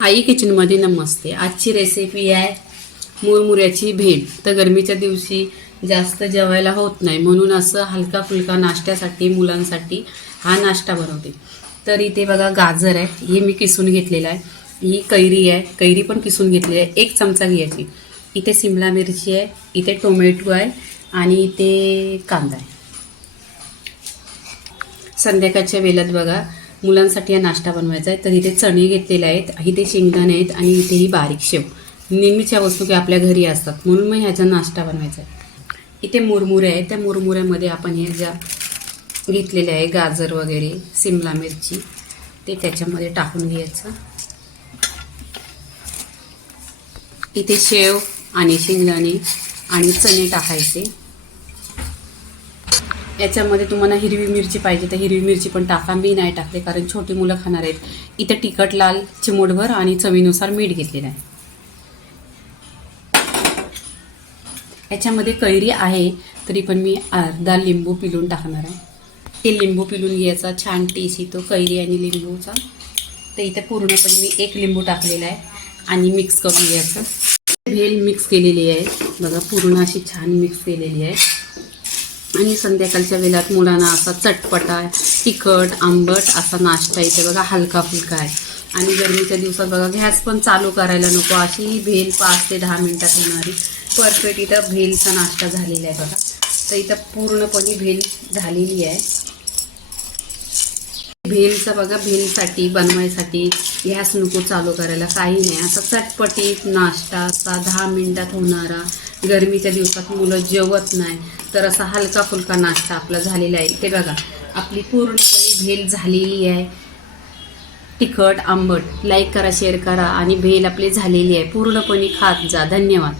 आई किचनमध्ये नमस्ते. आजची रेसिपी आहे मुरमुऱ्याची भेळ. तर गरमीच्या दिवशी जास्त जेवायला होत नाही. म्हणून असं हलका फुलका नाश्त्यासाठी मुलांसाठी हा नाश्ता बनवते. तर इथे बघा गाजर आहे. हे मी किसून घेतलेलं आहे. ही कैरी आहे. कैरी पण किसून घेतलेली आहे. एक चमचा घ्यायची. इथे सिमला मिरची आहे. इथे टोमॅटो आहे. आणि इथे कांदा आहे. संध्याकाळच्या वेळात बघा मुलांसाठी हा नाश्ता बनवायचा आहे. तर इथे चणे घेतलेले आहेत इथे शेंगदाणे आहेत आणि इथे ही बारीक शेव. नेहमीच्या वस्तू की आपल्या घरी असतात. म्हणून मग ह्याचा नाश्ता बनवायचा आहे. इथे मुरमुरे आहेत. त्या मुरमुऱ्यामध्ये आपण हे ज्या घेतलेल्या आहे गाजर वगैरे सिमला मिरची ते त्याच्यामध्ये टाकून घ्यायचं. इथे शेव आणि शेंगदाणे आणि चणे टाकायचे. याच्यामध्ये तुम्हाला हिरवी मिरची पाहिजे तर हिरवी मिरची पण टाका. मी नाही टाकले कारण छोटी मुलं खाणार आहेत. इथं तिखट लाल चिमूटभर आणि चवीनुसार मीठ घेतलेलं आहे. याच्यामध्ये कैरी आहे तरी पण मी अर्धा लिंबू पिलून टाकणार आहे. ते लिंबू पिलून घ्यायचा छान टेस्ट येतो कैरी आणि लिंबूचा. तर इथे पूर्णपणे मी एक लिंबू टाकलेला आहे आणि मिक्स करून घ्यायचं. भेल मिक्स केलेली आहे. बघा पूर्ण अशी छान मिक्स केलेली आहे. आणि संध्याकाळच्या वेळात मुलांना असा चटपटा तिखट आंबट असा नाश्ता इथे बघा हलका फुलका आहे. आणि गरमीच्या दिवसात बघा गॅस पण चालू करायला नको अशी ही भेल पाच ते दहा मिनिटात होणारी परफेक्ट इथं भेलचा नाश्ता झालेला आहे बघा. तर इथं पूर्णपणे भेल झालेली आहे. भेलचं बघा भेलसाठी बनवायसाठी गॅस नको चालू करायला काही नाही. असा चटपटीत नाश्ता असा दहा मिनटात होणारा गरमीच्या दिवसात मुलं जेवत नाही तर असा हलका फुलका नाश्ता आपला झालेला आहे. ते बघा आपली पूर्णपणे भेल झालेली आहे. तिखट आंबट लाईक करा शेअर करा आणि भेल आपली झालेली आहे. पूर्णपणे खात जा. धन्यवाद.